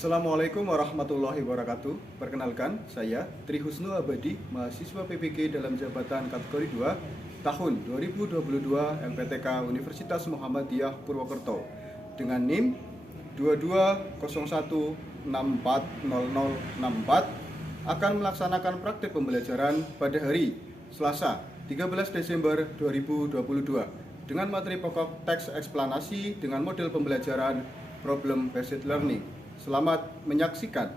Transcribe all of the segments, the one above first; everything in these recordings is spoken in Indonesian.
Assalamualaikum warahmatullahi wabarakatuh. Perkenalkan, saya Tri Husnu Abadi, mahasiswa PPG dalam jabatan kategori 2 tahun 2022 MPTK Universitas Muhammadiyah Purwokerto dengan NIM 2201640064 akan melaksanakan praktik pembelajaran pada hari Selasa 13 Desember 2022 dengan materi pokok teks eksplanasi dengan model pembelajaran problem based learning. Selamat menyaksikan.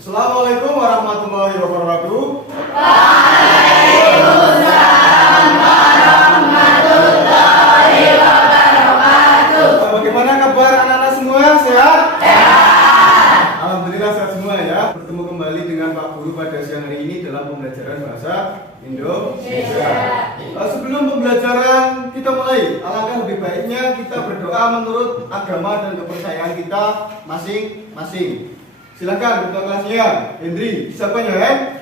Assalamualaikum warahmatullahi wabarakatuh. Waalaikumsalam warahmatullahi wabarakatuh. Bagaimana kabar anak-anak semua? Sehat? Sehat. Alhamdulillah sehat semua ya. Bertemu kembali dengan Pak Guru pada siang hari ini dalam pembelajaran bahasa Indonesia. Sebelum pembelajaran kita mulai, alangkah lebih baiknya kita berdoa menurut agama dan kepercayaan kita masing-masing. Silakan ketua kelasnya, Hendri, siapa ya?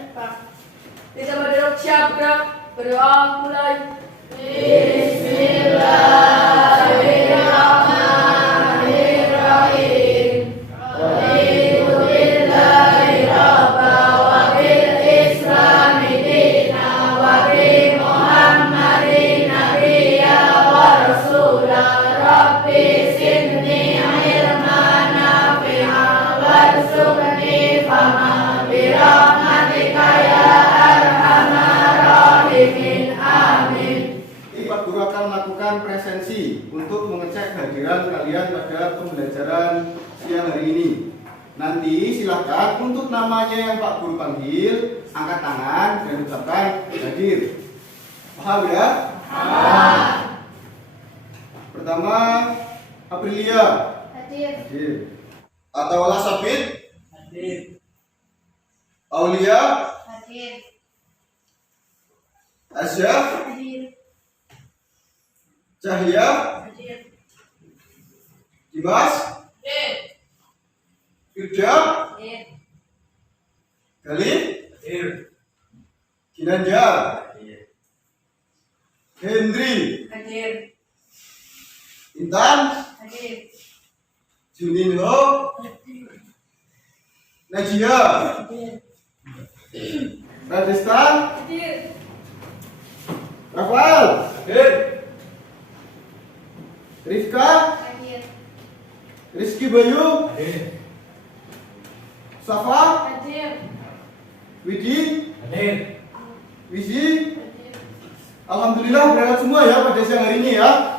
Kita berduduk siap gerak, berdoa mulai. Bismillahirrahmanirrahim. Alhamdulillahi rabba wa bil islami dina wa bi Muhammadin nabiyya wa rasula rabbi zidni ilman nafi'a warzuqni fahma bi rahmatika ya arhamar rahimin. Amin. Pak Guru akan melakukan presensi untuk mengecek kehadiran kalian pada pembelajaran siang hari ini. Nanti silakan untuk namanya yang Pak Guru panggil, angkat tangan dan ucapkan hadir. Paham ya? Paham. Pertama, Aprilia. Hadir. Hadir. Atawala Sabit. Hadir. Aulia. Hadir. Asyaf. Hadir. Cahya. Hadir. Dimas. Hadir. Firda. Hadir. Galih. Hadir. Ginanjar. Hendri. Hadir. Intan. Hadir. Juninho. Najia. Hadir. Radesta. Hadir. Rafael. Hadir. Rifka. Hadir. Rizky Bayu. Hadir. Safa. Hadir. Widi. Hadir. Wizi. Alhamdulillah berangkat semua ya pada siang hari ini ya.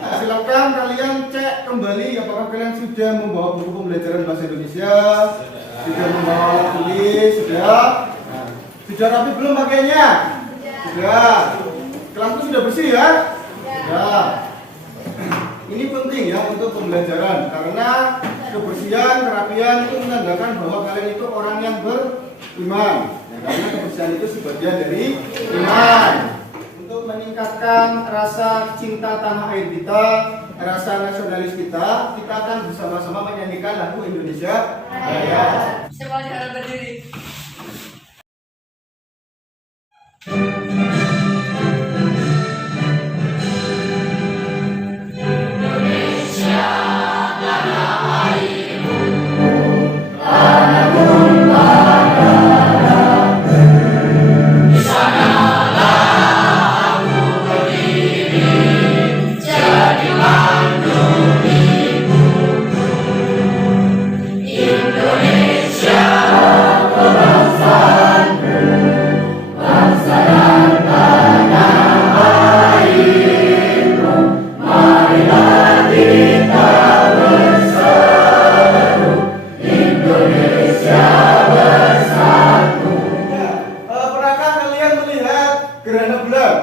Nah, silakan kalian cek kembali apakah kalian sudah membawa buku pembelajaran bahasa Indonesia, sudah membawa alat tulis, sudah. Nah, sudah rapi belum pakainya? Sudah. Kelas itu sudah bersih ya? Sudah. Ini penting ya untuk pembelajaran karena kebersihan, kerapian itu menandakan bahwa kalian itu orang yang beriman. Ya, karena kebersihan itu sebagian dari iman. Untuk meningkatkan rasa cinta tanah air kita, rasa nasionalis kita akan bersama-sama menyanyikan lagu Indonesia Raya. Siapa yang berdiri? Pernahkah kalian melihat gerhana bulan?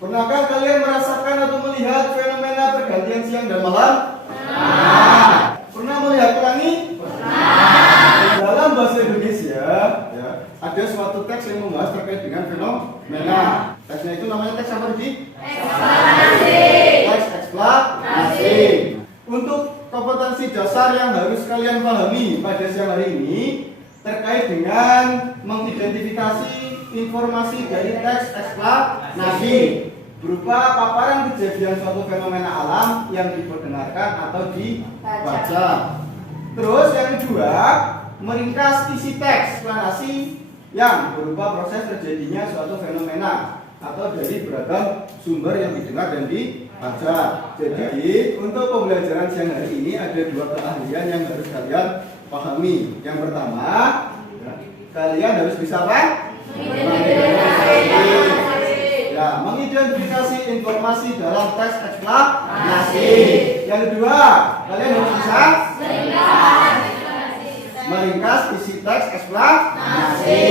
Pernahkah kalian merasakan atau melihat fenomena pergantian siang dan malam? Pernah melihat pelangi? Dalam bahasa Indonesia, ya, ada suatu teks yang membahas terkait dengan fenomena. Teksnya itu namanya teks apa sih? Eksplanasi. Teks eksplanasi. Untuk kompetensi dasar yang harus kalian pahami pada siang hari ini terkait dengan mengidentifikasi informasi dari teks eksplanasi berupa paparan kejadian suatu fenomena alam yang diperdengarkan atau dibaca. Terus yang kedua, meringkas isi teks eksplanasi yang berupa proses terjadinya suatu fenomena atau dari beragam sumber yang didengar dan dibaca. Jadi untuk pembelajaran siang hari ini ada dua keahlian yang harus kalian pahami. Yang pertama, kalian harus bisa apa? Mengidentifikasi informasi dalam teks eksplanasi. Yang kedua, kalian harus bisa meringkas isi teks eksplanasi.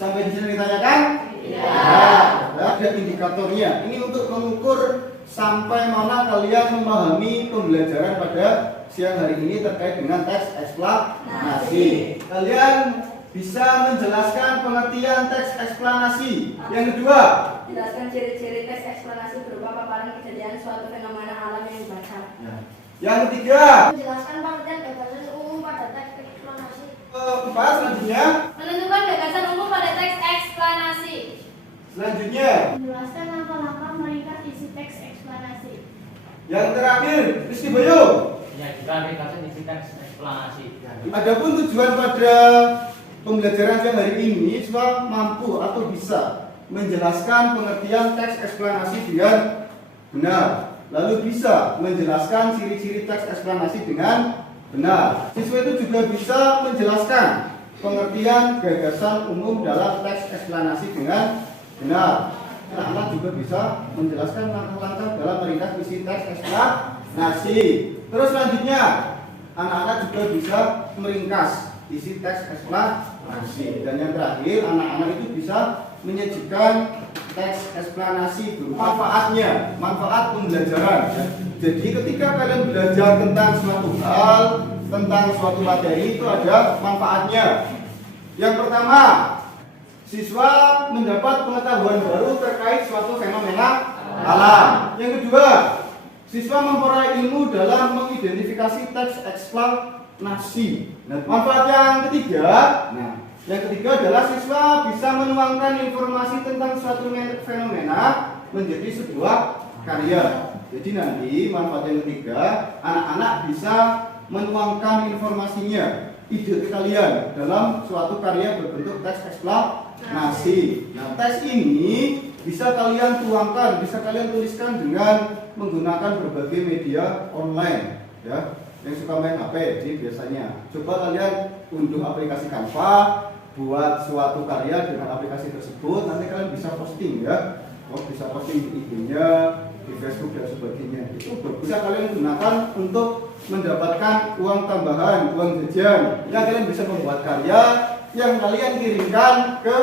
Sampai di sini ditanyakan? Ya, ada indikatornya. Ini untuk mengukur sampai mana kalian memahami pembelajaran pada siang hari ini terkait dengan teks eksplanasi. Kalian bisa menjelaskan pengertian teks eksplanasi. Yang kedua, Jelaskan ciri-ciri teks eksplanasi berupa paparan kejadian suatu fenomena alam yang dibaca. yang ketiga, Menjelaskan pengertian gagasan umum pada teks eksplanasi. keempat, selanjutnya, Menentukan gagasan umum pada teks eksplanasi. selanjutnya, Menjelaskan langkah-langkah meringkas isi teks eksplanasi. yang terakhir, Rizky Bayu. Menyajikan ringkasan isi teks eksplanasi. Adapun tujuan pada pembelajaran siang hari ini, siswa mampu atau bisa menjelaskan pengertian teks eksplanasi dengan benar, lalu bisa menjelaskan ciri-ciri teks eksplanasi dengan benar. Siswa itu juga bisa menjelaskan pengertian gagasan umum dalam teks eksplanasi dengan benar. Anak-anak juga bisa menjelaskan langkah-langkah dalam meringkas isi teks eksplanasi. Terus selanjutnya, anak-anak juga bisa meringkas isi teks eksplanasi. Dan yang terakhir, anak-anak itu bisa menyajikan teks eksplanasi berupa manfaat pembelajaran. Jadi ketika kalian belajar tentang suatu hal, tentang suatu materi, itu ada manfaatnya. Yang pertama, siswa mendapat pengetahuan baru terkait suatu fenomena alam. Yang kedua, siswa memperoleh ilmu dalam mengidentifikasi teks eksplanasi. Nah, manfaat yang ketiga adalah siswa bisa menuangkan informasi tentang suatu fenomena menjadi sebuah karya. Jadi nanti manfaat yang ketiga, anak-anak bisa menuangkan informasinya, ide kalian dalam suatu karya berbentuk teks eksplanasi. Nah, teks ini bisa kalian tuangkan, bisa kalian tuliskan dengan menggunakan berbagai media online, ya. Yang suka main HP, jadi biasanya coba kalian unduh aplikasi Canva, buat suatu karya dengan aplikasi tersebut, nanti kalian bisa posting, ya. Bisa posting di IG-nya, di Facebook dan sebagainya. Itu bisa kalian gunakan untuk mendapatkan uang tambahan, uang jajan. Ya, kalian bisa membuat karya yang kalian kirimkan ke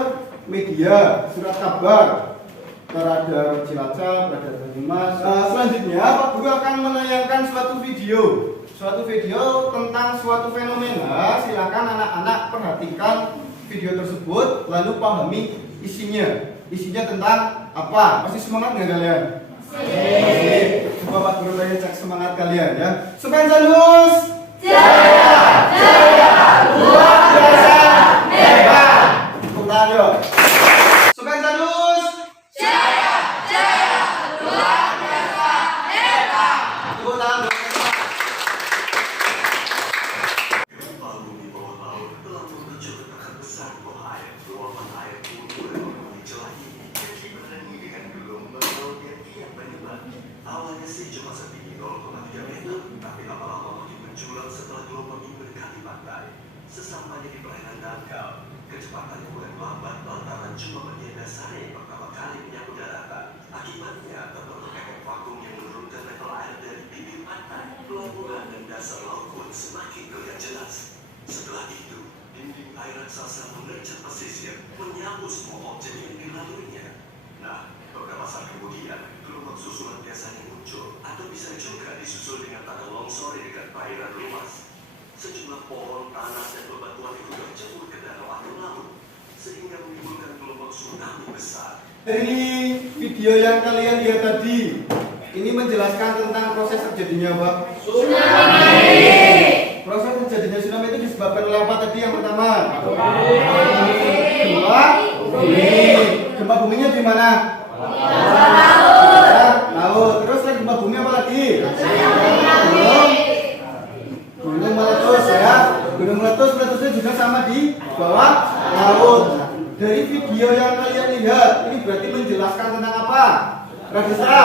media, surat kabar, ke Radar Cilacap, Radar Banyumas. Selanjutnya, Pak Guru akan menayangkan suatu video tentang suatu fenomena. Silakan anak-anak perhatikan video tersebut, lalu pahami isinya. Isinya tentang apa? Masih semangat nggak kalian? Masih. Coba Pak Guru lagi cek semangat kalian, ya. Supensanus jaya, jaya, luar biasa, hebat. Tepuk tangan yuk. Supensanus jaya, jaya, luar biasa, hebat. Tepuk tangan yuk. Awalnya sih cuma setinggi 0,3 meter, tapi lama-lama makin menculang setelah gelombang ini mendekati pantai. Sesampainya di perairan dangkal, kecepatannya mulai melambat lantaran cuma bagian dasarnya yang pertama kali menyapu daratan. Akibatnya terbentuk efek vakum yang menurunkan level air dari bibir pantai. Pelabuhan dan dasar laut pun semakin terlihat jelas. Setelah itu, dinding air raksasa menerjang pesisir, menyapu semua objek yang dilaluinya. Nah, beberapa saat kemudian, gelombang susulan biasanya muncul, atau bisa juga disusul dengan tanah longsor di dekat perairan luas. Sejumlah pohon, tanah, dan bebatuan itu terjebur ke danau atau laut, sehingga menimbulkan gelombang tsunami besar. Dari video yang kalian lihat tadi, Ini menjelaskan tentang proses terjadinya apa? Proses terjadinya tsunami itu disebabkan oleh apa tadi yang pertama? Gempa bumi. Gempa buminya di mana? Laut. Terus lagi gempa bumi apa lagi? Gunung meletus ya. Gunung meletusnya juga sama di bawah laut. Dari video yang kalian lihat, ini berarti menjelaskan tentang apa? Radisa?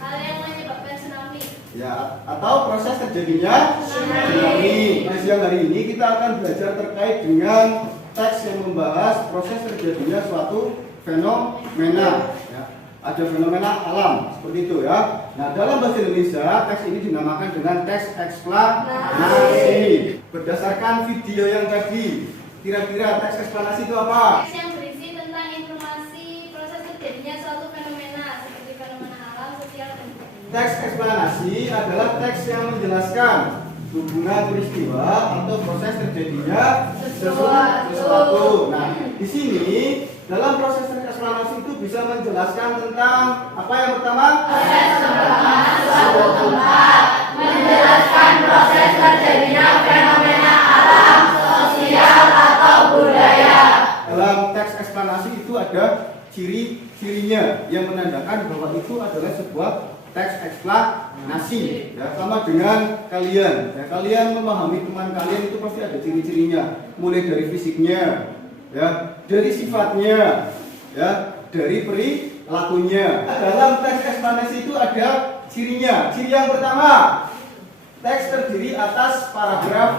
Hal yang menyebabkan tsunami. Ya, atau proses terjadinya tsunami. Nah, siang hari ini kita akan belajar terkait dengan teks yang membahas proses terjadinya suatu fenomena. Ya. Ada fenomena alam seperti itu ya. Nah, dalam bahasa Indonesia teks ini dinamakan dengan teks eksplanasi. Berdasarkan video yang tadi, kira-kira teks eksplanasi itu apa? Teks yang berisi tentang informasi proses terjadinya suatu fenomena seperti fenomena alam, sosial, dan budaya. Teks eksplanasi adalah teks yang menjelaskan hubungan peristiwa atau proses terjadinya sesuatu. Nah, di sini dalam proses eksplanasi itu bisa menjelaskan tentang apa yang pertama? Proses perkembangan suatu tempat, menjelaskan proses terjadinya fenomena alam, sosial, atau budaya. Dalam teks eksplanasi itu ada ciri-cirinya yang menandakan bahwa itu adalah sebuah teks eksplanasi. Ya, sama dengan kalian. Ya, kalian memahami teman kalian itu pasti ada ciri-cirinya, mulai dari fisiknya, ya, dari sifatnya, ya, dari perilakunya. Dalam teks eksplanasi itu ada cirinya. Ciri yang pertama, teks terdiri atas paragraf.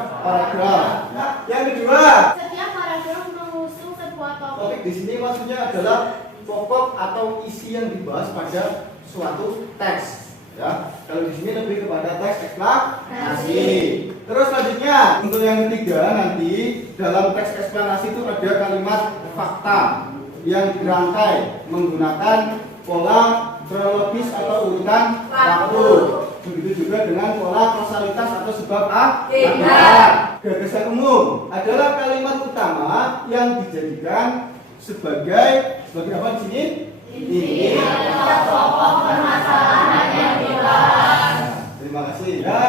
Ya. Yang kedua, Setiap paragraf mengusung sebuah topik. topik di sini maksudnya adalah pokok atau isi yang dibahas pada suatu teks. Ya, kalau di sini lebih kepada teks eksplanasi. Terus selanjutnya, untuk yang ketiga nanti dalam teks eksplanasi itu ada kalimat fakta yang dirangkai menggunakan pola kronologis atau urutan waktu. Begitu juga dengan pola kausalitas atau sebab akibat. Gagasan umum adalah kalimat utama yang dijadikan sebagai apa di sini? Ini pokok permasalahan yang dibahas. Terima kasih ya.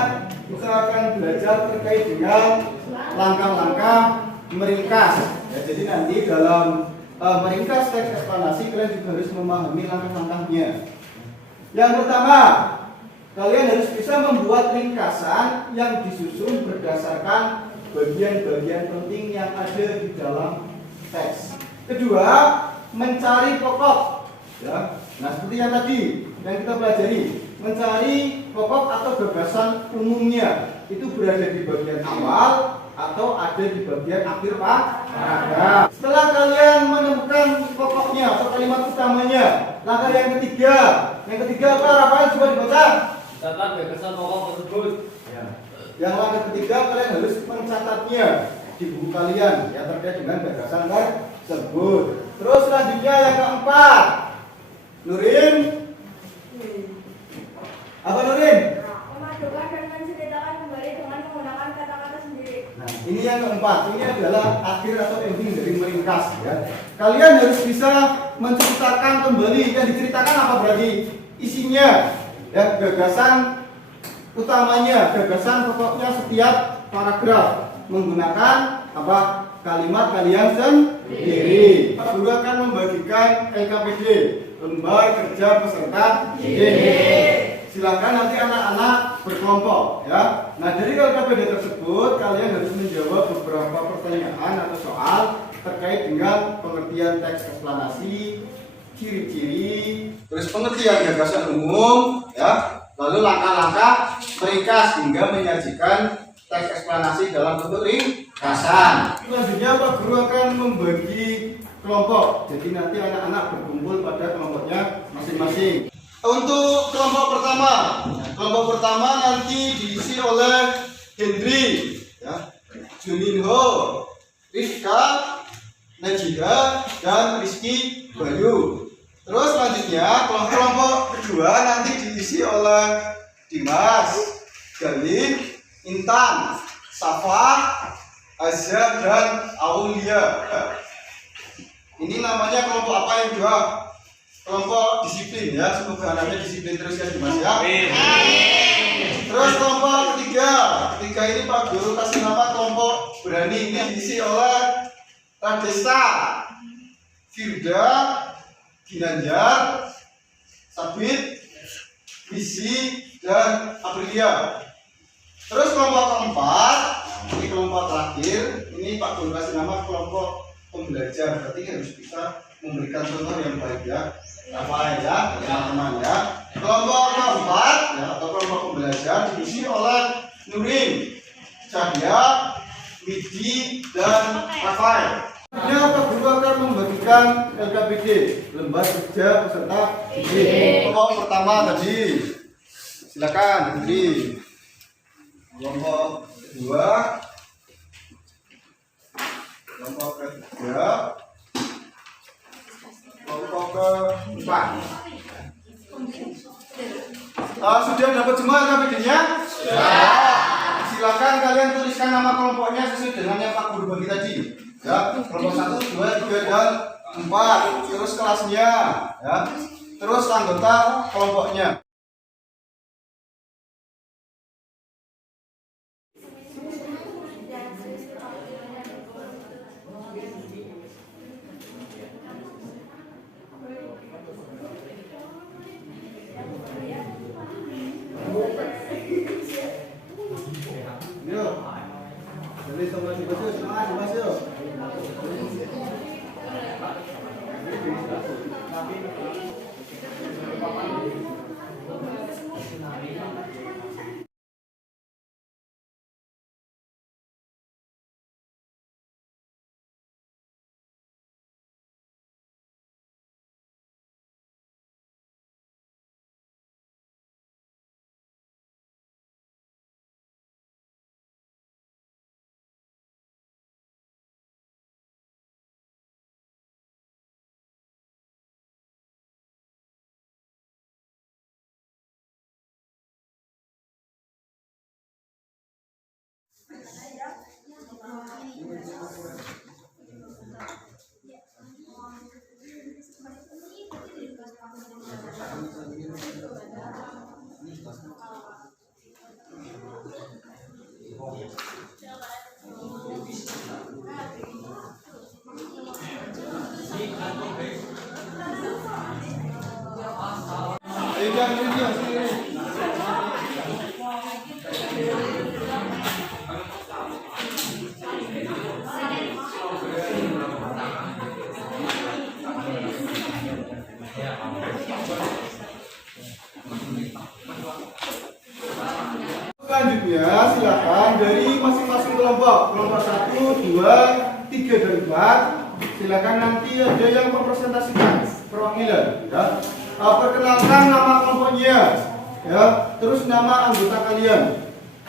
Kita akan belajar terkait dengan langkah-langkah meringkas. Ya, jadi nanti dalam meringkas teks eksplanasi kalian juga harus memahami langkah-langkahnya. Yang pertama, kalian harus bisa membuat ringkasan yang disusun berdasarkan bagian-bagian penting yang ada di dalam teks. Kedua, mencari pokok. Ya, nah seperti yang tadi yang kita pelajari, mencari pokok atau gagasan umumnya itu berada di bagian awal atau ada di bagian akhir paragraf. Setelah kalian menemukan pokoknya atau kalimat utamanya, langkah yang ketiga apa? Rafael coba dibaca. Catat gagasan pokok tersebut. Ya. Yang langkah ketiga kalian harus mencatatnya di buku kalian yang terkait dengan gagasan tersebut. Terus selanjutnya yang keempat, Nurin. Apa Nurin? Memadukan dan menceritakan kembali dengan menggunakan kata-kata sendiri. Nah, ini yang keempat. Ini adalah akhir atau ending dari meringkas ya. Kalian harus bisa menceritakan kembali. Yang diceritakan apa berarti? Isinya ya, gagasan utamanya, gagasan pokoknya setiap paragraf menggunakan apa? Kalimat kalian sendiri. Guru akan membagikan LKPD, lembar kerja peserta didik. Silakan nanti anak-anak berkelompok ya. Nah, dari LKPD tersebut kalian harus menjawab beberapa pertanyaan atau soal terkait dengan pengertian teks eksplanasi, ciri-ciri, terus pengertian gagasan umum ya, lalu langkah-langkah meringkas hingga menyajikan teks eksplanasi dalam bentuk ringkasan. Selanjutnya Pak Guru akan membagi kelompok. Jadi nanti anak-anak berkumpul pada kelompoknya masing-masing. Untuk kelompok pertama nanti diisi oleh Henry, ya, Juninho, Rizka, Najida, dan Rizky Bayu. Terus selanjutnya kelompok kedua nanti diisi oleh Dimas, Galih, Intan, Safa, Azza, dan Aulia. Ini namanya kelompok apa yang dua? kelompok disiplin ya, semoga anaknya disiplin terus ya Dimas ya. Terus kelompok ketiga ini Pak Guru kasih nama kelompok berani, ini diisi oleh Radesta, Firda, Ginanjar, Sabit, Visi, dan Aprilia. Terus kelompok keempat, ini kelompok terakhir, ini Pak Guru kasih nama kelompok pembelajar. Berarti harus bisa memberikan contoh yang baik ya, apa ya, teman-teman ya. Kelompok keempat ya, atau kelompok pembelajar diisi oleh Nurin, Cahya, Widi, dan Rafael. Ya, Pak Guru akan membagikan LKPD, lembar kerja peserta didik. Kelompok pertama tadi, silakan Putri. Kelompok kedua, kelompok ketiga, kelompok keempat. Sudah dapat semua LKPD-nya? Silakan kalian tuliskan nama kelompoknya sesuai dengan yang Pak Guru bagi tadi. Ya, kelompok 1, 2, 3, dan 4. Terus kelasnya, ya. Terus anggota kelompoknya. Yuk, jadi sama Dimas yuk. Selanjutnya silakan dari masing-masing kelompok 1, 2, 3, dan 4. Silakan nanti ada yang mempresentasikan perwakilan ya. Perkenalkan nama kelompoknya ya, terus nama anggota kalian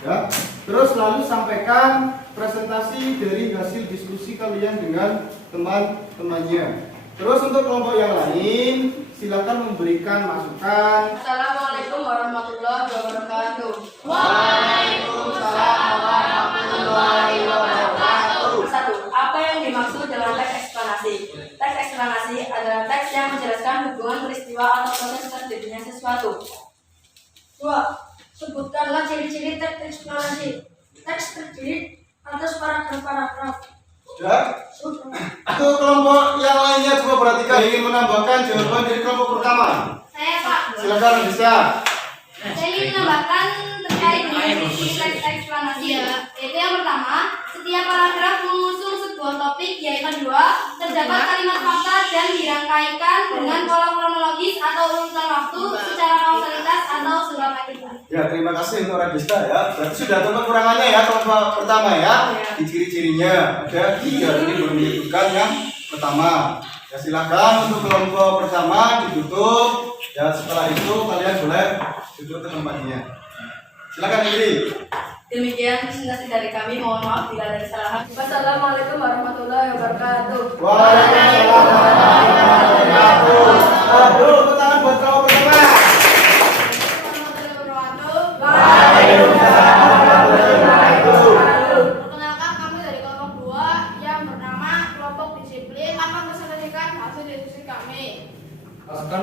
ya. Terus lalu sampaikan presentasi dari hasil diskusi kalian dengan teman-temannya. Terus untuk kelompok yang lain silakan memberikan masukan. Assalamualaikum warahmatullahi wabarakatuh. Waalaikumsalam warahmatullahi wabarakatuh. 1. Apa yang dimaksud dengan teks eksplanasi? Teks eksplanasi adalah teks yang menjelaskan hubungan peristiwa atau proses terjadinya sesuatu. 2. Sebutkanlah ciri-ciri teks eksplanasi. Teks terdiri atas paragraf-paragraf. Sudah? Untuk kelompok yang lainnya coba perhatikan, ingin menambahkan jawaban dari kelompok pertama. Saya Pak. Silakan bisa. Saya ingin menambahkan terkait dengan ciri teks eksplanasi. Yaitu yang pertama, setiap paragraf mengusung sebuah topik, yang kedua, terdapat kalimat fakta dan dirangkaikan dengan pola kronologis atau urutan waktu secara kausalitas atau surat akibat. Ya, terima kasih untuk Radista ya. Berarti sudah tahu kekurangannya ya kelompok pertama ya. Di ciri-cirinya ada 3, ini belum menyebutkan yang pertama. Ya silakan untuk kelompok pertama ditutup. Ya setelah itu kalian boleh duduk ke tempatnya. Silakan Indri. Demikian presentasi dari kami. Mohon maaf bila ada kesalahan. Wassalamualaikum warahmatullahi wabarakatuh. Waalaikumsalam warahmatullahi wabarakatuh. Aduh, tangan buat kelompok pertama. Waalaikumsalam warahmatullahi wabarakatuh. Perkenalkan, kami dari kelompok 2 yang bernama kelompok disiplin akan mempresentasikan hasil diskusi kami. Pasukan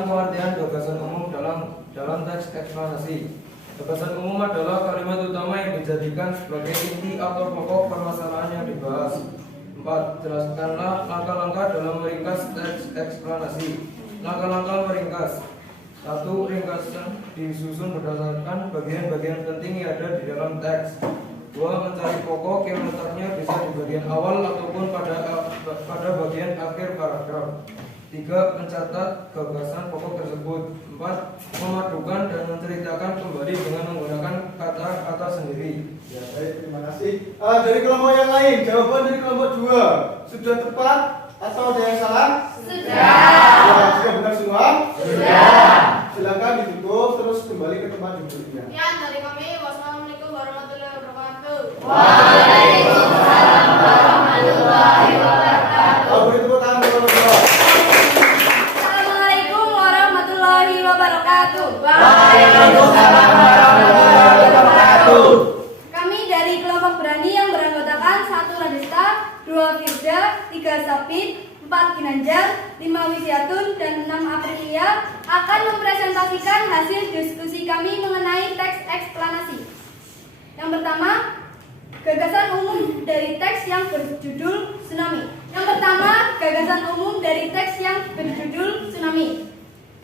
dalam teks eksplanasi. Gagasan umum adalah kalimat utama yang dijadikan sebagai inti atau pokok permasalahan yang dibahas. 4. Jelaskanlah langkah-langkah dalam meringkas teks eksplanasi. Langkah-langkah meringkas. 1. Ringkasan disusun berdasarkan bagian-bagian penting yang ada di dalam teks. 2. Mencari pokok yang letaknya bisa di bagian awal ataupun pada bagian akhir paragraf. 3. Mencatat gagasan pokok tersebut. 4. Memadukan dan menceritakan kembali dengan menggunakan kata-kata sendiri. Ya, baik, terima kasih. Dari kelompok yang lain, jawaban dari kelompok 2 sudah tepat atau ada yang salah? Sudah. Ya, sudah benar semua? Sudah. Silakan ditutup terus kembali ke tempat duduknya. Sekian dari kami. Wassalamualaikum warahmatullahi wabarakatuh. Waalaikumsalam warahmatullahi wabarakatuh. Beri tepuk tangan untuk kelompok 2. Assalamualaikum warahmatullahi wabarakatuh. Waalaikumsalam warahmatullahi wabarakatuh. Kami dari kelompok berani yang beranggotakan 1 Radista, 2 Firda, 3 Sabit, 4 Ginanjar, 5 Wisiyatun, dan 6 Aprilia akan mempresentasikan hasil diskusi kami mengenai teks eksplanasi. Yang pertama, gagasan umum dari teks yang berjudul Tsunami. Yang pertama, gagasan umum dari teks yang berjudul Tsunami.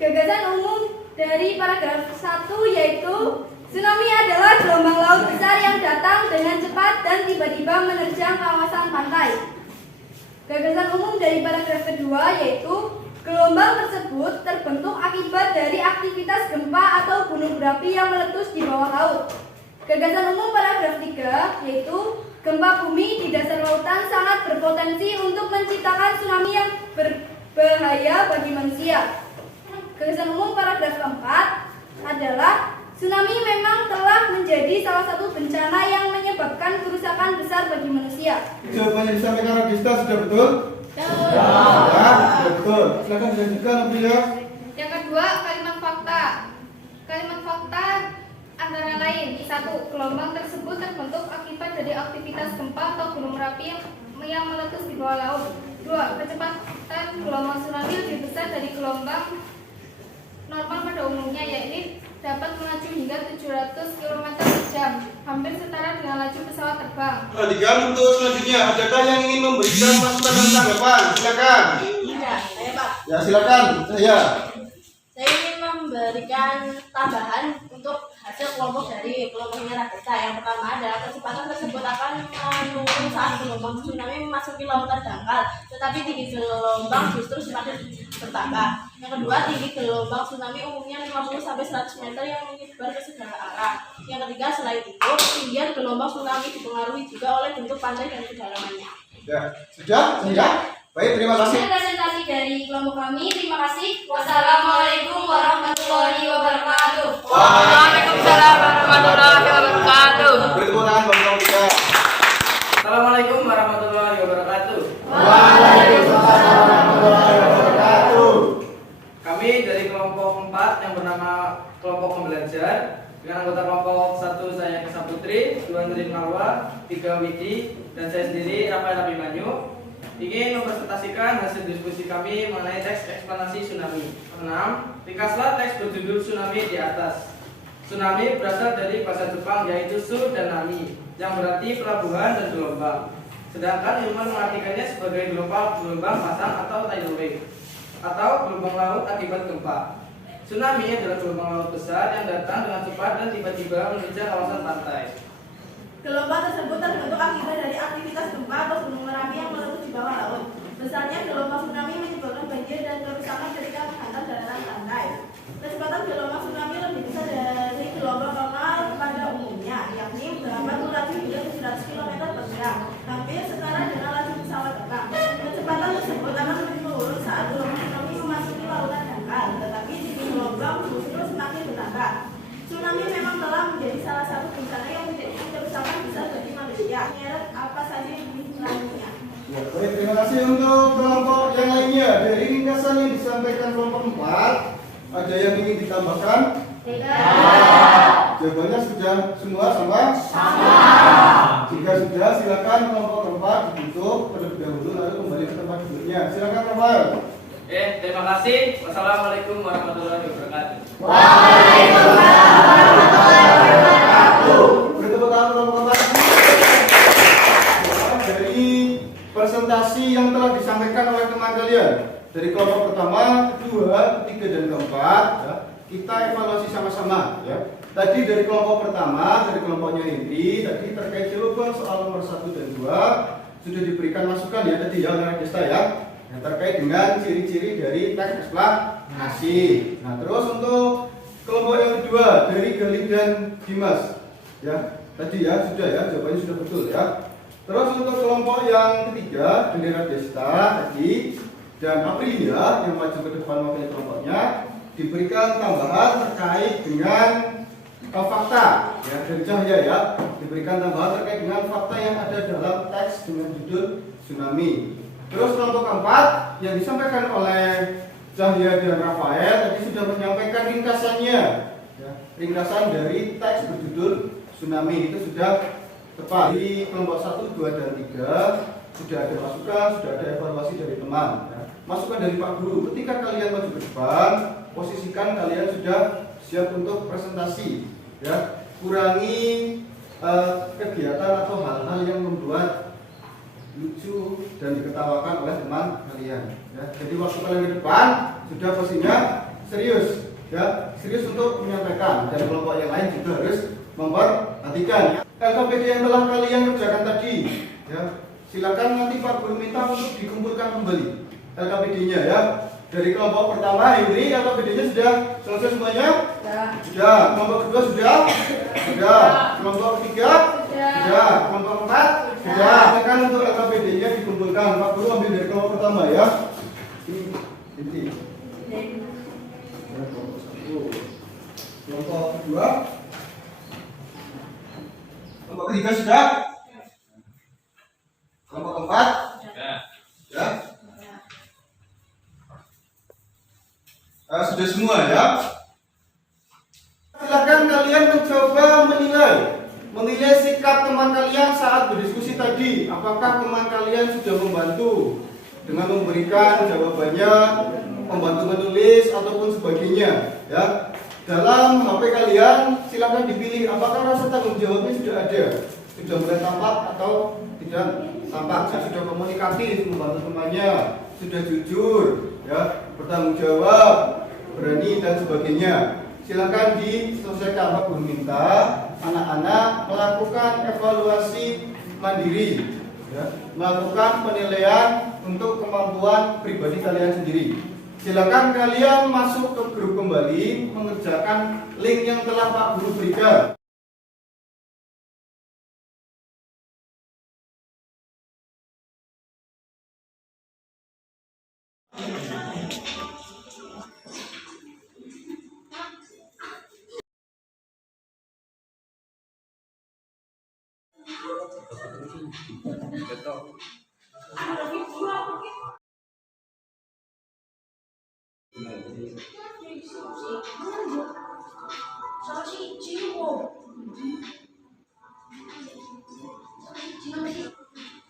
Gagasan umum dari paragraf 1 yaitu tsunami adalah gelombang laut besar yang datang dengan cepat dan tiba-tiba menerjang kawasan pantai. Gagasan umum dari paragraf kedua yaitu gelombang tersebut terbentuk akibat dari aktivitas gempa atau gunung berapi yang meletus di bawah laut. Gagasan umum paragraf 3 yaitu gempa bumi di dasar lautan sangat berpotensi untuk menciptakan tsunami yang berbahaya bagi manusia. Gagasan umum paragraf 4 adalah tsunami memang telah menjadi salah satu bencana yang menyebabkan kerusakan besar bagi manusia. Jawabannya disampaikan Radista sudah betul? Ya, sudah betul. Silakan dilanjutkan Aprilia. Yang kedua, kalimat fakta. Kalimat fakta antara lain: 1. Gelombang tersebut terbentuk akibat dari aktivitas gempa atau gunung berapi yang meletus di bawah laut. 2. Kecepatan gelombang tsunami lebih besar dari gelombang normal pada umumnya, yaitu dapat melaju hingga 700 km per jam, hampir setara dengan laju pesawat terbang. Perhatikan untuk selanjutnya, adakah yang ingin memberikan masukan dan tanggapan? Silakan. Iya, saya Pak. Ya, silakan. Saya ingin memberikan tambahan untuk hasil kelompok dari kelompoknya Radista. Yang pertama adalah kecepatan tersebut akan menurun saat gelombang tsunami memasuki lautan dangkal, tetapi tinggi gelombang justru semakin bertambah. Yang kedua, tinggi gelombang tsunami umumnya 50-100 meter yang menyebar ke segala arah. Yang ketiga, selain itu, ketinggian gelombang tsunami dipengaruhi juga oleh bentuk pantai dan kedalamannya. Ya, sudah? Sudah? Baik, terima kasih. Ini presentasi dari kelompok kami. Terima kasih. Wassalamualaikum warahmatullahi wabarakatuh. Waalaikumsalam warahmatullahi wabarakatuh. Beri tepuk tangan bagi kelompok 3. Assalamualaikum warahmatullahi wabarakatuh. Waalaikumsalam warahmatullahi wabarakatuh. Kami dari kelompok 4 yang bernama kelompok pembelajar dengan anggota kelompok 1 saya Kesa Putri, 2 Nurdin Marwa, 3 Widi, dan saya sendiri Rafael Abimanyu ingin mempresentasikan hasil diskusi kami mengenai teks eksplanasi tsunami. 6. Ringkaslah teks berjudul Tsunami di atas. Tsunami berasal dari bahasa Jepang yaitu su dan nami, yang berarti pelabuhan dan gelombang. Sedangkan ilmuwan mengartikannya sebagai gelombang pasang atau tidal wave, atau gelombang laut akibat gempa. Tsunami adalah gelombang laut besar yang datang dengan cepat dan tiba-tiba menerjang kawasan pantai. Gelombang tersebut terbentuk akibat dari aktivitas gempa atau gunung berapi yang meletus di bawah laut. Besarnya gelombang tsunami menyebabkan banjir dan kerusakan ketika menghantam daratan pantai. Kecepatan gelombang tsunami lebih besar dari gelombang normal pada umumnya, yakni dapat melaju hingga 700 km per jam, hampir setara dengan laju pesawat terbang. Kecepatan tersebut akan lebih menurun saat gelombang tsunami memasuki lautan dangkal, tetapi tinggi gelombang justru semakin bertambah. Tsunami memang telah menjadi salah satu bencana yang menjadi kerusakan besar bagi manusia. Nyeret apa saja yang dilakukannya. Ya, baik, terima kasih untuk kelompok yang lainnya. Dari ringkasan yang disampaikan kelompok 4, ada yang ingin ditambahkan? Tidak. Jawabannya sudah semua sama? Sama. Jika sudah, silakan kelompok 4 ditutup terlebih dahulu lalu kembali ke tempat duduknya. Silakan Rafael. Terima kasih. Wassalamualaikum warahmatullahi wabarakatuh. Waalaikumsalam kita evaluasi sama-sama ya. Tadi dari kelompok pertama, dari kelompoknya Henry, tadi terkait jawaban soal nomor 1 dan 2 sudah diberikan masukan ya tadi ya oleh Desta ya, yang terkait dengan ciri-ciri dari teks eksplanasi. Nah, terus untuk kelompok yang kedua dari Galih dan Dimas ya, tadi ya sudah ya, jawabannya sudah betul ya. Terus untuk kelompok yang ketiga dari Desta tadi dan Aprilia yang maju ke depan wakil kelompoknya diberikan tambahan terkait dengan fakta ya dari Cahya ya, diberikan tambahan terkait dengan fakta yang ada dalam teks dengan judul tsunami. Terus kelompok keempat yang disampaikan oleh Cahya dan Rafael tadi sudah menyampaikan ringkasannya ya, ringkasan dari teks berjudul tsunami itu sudah tepat. Di kelompok 1, 2, dan 3 sudah ada masukan, sudah ada evaluasi dari teman ya. Masukan dari Pak Guru, ketika kalian maju ke depan posisikan kalian sudah siap untuk presentasi ya, kurangi kegiatan atau hal-hal yang membuat lucu dan diketawakan oleh teman kalian ya. Jadi waktu kalian ke depan sudah posisinya serius ya, serius untuk menyampaikan, dan kelompok yang lain juga harus memperhatikan ya. LKPD yang telah kalian kerjakan tadi ya, silakan nanti Pak Guru minta untuk dikumpulkan kembali LKPD-nya ya. Dari kelompok pertama Henry, LKPD-nya sudah selesai semuanya? Sudah. Kelompok kedua sudah? Sudah. Kelompok ketiga? Sudah. Kelompok keempat? Sudah. Silakan untuk LKPD-nya dikumpulkan. Pak Guru ambil dari kelompok pertama ya. Ini. Kelompok satu. Kelompok kedua? Kelompok ketiga sudah? Kelompok keempat? Ya. Sudah semua ya. Silakan kalian mencoba menilai sikap teman kalian saat berdiskusi tadi. Apakah teman kalian sudah membantu dengan memberikan jawabannya, membantu menulis ataupun sebagainya ya. Dalam HP kalian silakan dipilih apakah rasa tanggung jawabnya sudah ada, sudah mulai tampak atau tidak tampak, sudah komunikatif membantu temannya, sudah jujur ya, bertanggung jawab, berani dan sebagainya. Silakan diselesaikan. Pak Guru minta anak-anak melakukan evaluasi mandiri ya, melakukan penilaian untuk kemampuan pribadi kalian sendiri. Silakan kalian masuk ke grup kembali, mengerjakan link yang telah Pak Guru berikan.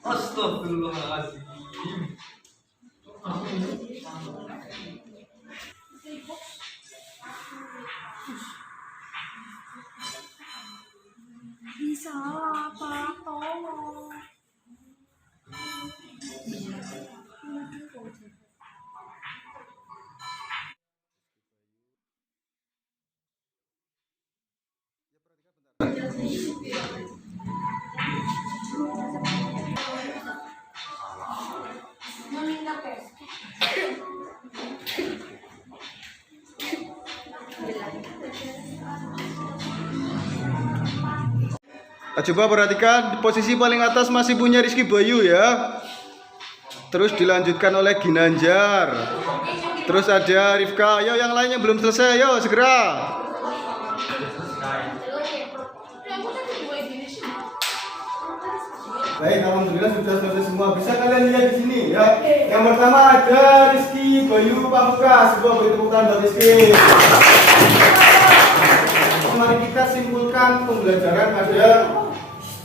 Astagfirullahaladzim. Bisa apa? Tolong. Coba perhatikan posisi paling atas masih punya Rizky Bayu ya. Terus dilanjutkan oleh Ginanjar. Terus ada Rifka. Ayo yang lainnya belum selesai. Ayo segera. Baik, alhamdulillah sudah selesai semua. Bisa kalian lihat di sini ya. Yang pertama ada Rizky Bayu Pamungkas. Sebuah beri tepuk tangan buat Rizky. Mari kita simpulkan pembelajaran pada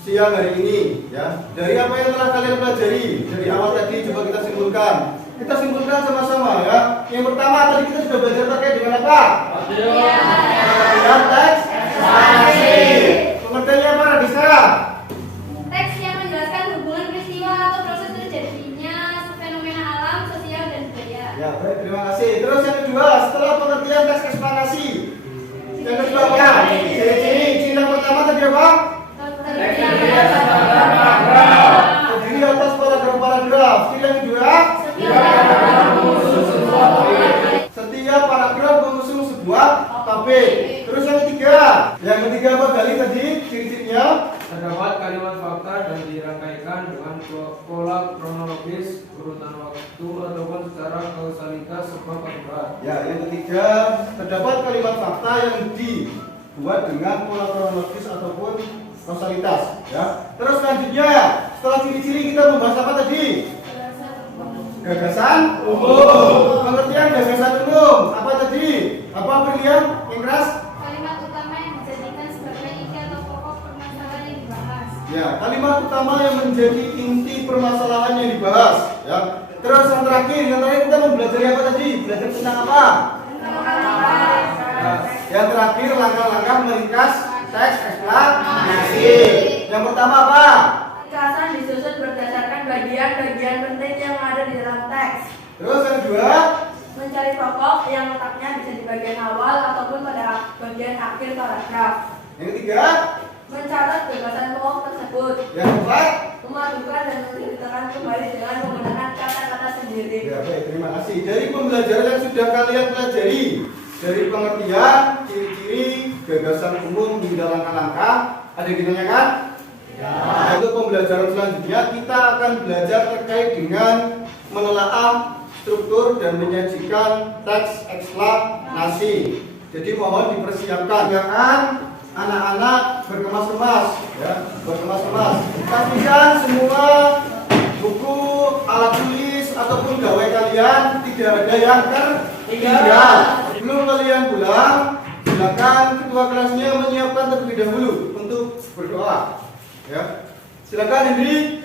siang hari ini ya. Dari apa yang telah kalian pelajari dari awal tadi, coba kita simpulkan. Kita simpulkan sama-sama ya. Yang pertama tadi kita sudah belajar terkait dengan apa? Pengertian teks eksplanasi. Pengertiannya apa, Radisa? Teks yang menjelaskan hubungan peristiwa atau proses terjadinya fenomena alam, sosial, dan budaya. Ya, baik, terima kasih. Terus yang kedua, setelah pengertian teks eksplanasi, topik. Terus yang ketiga apa kali tadi ciri-cirinya? Terdapat kalimat fakta dan dirangkaikan dengan pola kronologis, urutan waktu ataupun secara kausalitas sebuah perkara. Ya, yang ketiga terdapat kalimat fakta yang dibuat dengan pola kronologis ataupun kausalitas. Ya. Terus selanjutnya setelah ciri-ciri kita membahas apa tadi? Gagasan umum. Pengertian gagasan umum apa tadi? Apa Brilian? Yang keras? Kalimat utama yang dijadikan sebagai inti atau pokok permasalahan yang dibahas. Ya, kalimat utama yang menjadi inti permasalahan yang dibahas. Ya. Terus yang terakhir kita mau belajar apa tadi? Belajar tentang apa? Nah, yang terakhir langkah-langkah meringkas teks eksplanasi. Yang pertama apa? Ringkasan disusun berdasarkan bagian-bagian penting yang ada di dalam teks. Terus yang kedua? Mencari pokok yang letaknya bisa di bagian awal ataupun pada bagian akhir paragraf. Yang ketiga? Mencatat gagasan pokok tersebut. Yang keempat? Memadukan dan menceritakan kembali dengan menggunakan kata-kata sendiri. Ya, baik, terima kasih. Dari pembelajaran yang sudah kalian pelajari, dari pengertian, ciri-ciri, gagasan umum hingga langkah-langkah, ada yang ditanyakan? Ya. Nah, untuk pembelajaran selanjutnya kita akan belajar terkait dengan menelaah struktur dan menyajikan teks eksplanasi. Jadi mohon dipersiapkan. Jangan anak-anak berkemas-kemas, ya, berkemas-kemas. Pastikan semua buku, alat tulis ataupun gawai kalian tidak ada yang tertinggal. Sebelum kalian pulang, silakan ketua kelasnya menyiapkan terlebih dahulu untuk berdoa. Ya, silakan Hendri.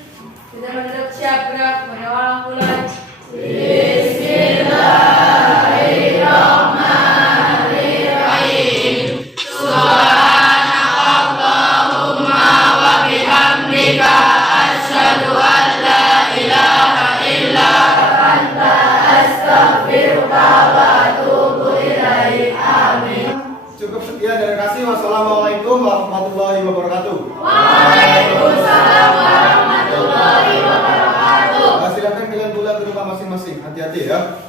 Kita menghadap siap gerak pada mulai. Cukup sekian, terima kasih. Wassalamualaikum warahmatullahi wabarakatuh. Waalaikumsalam warahmatullahi wabarakatuh. Silakan kalian pulang ke rumah masing-masing. Hati-hati ya.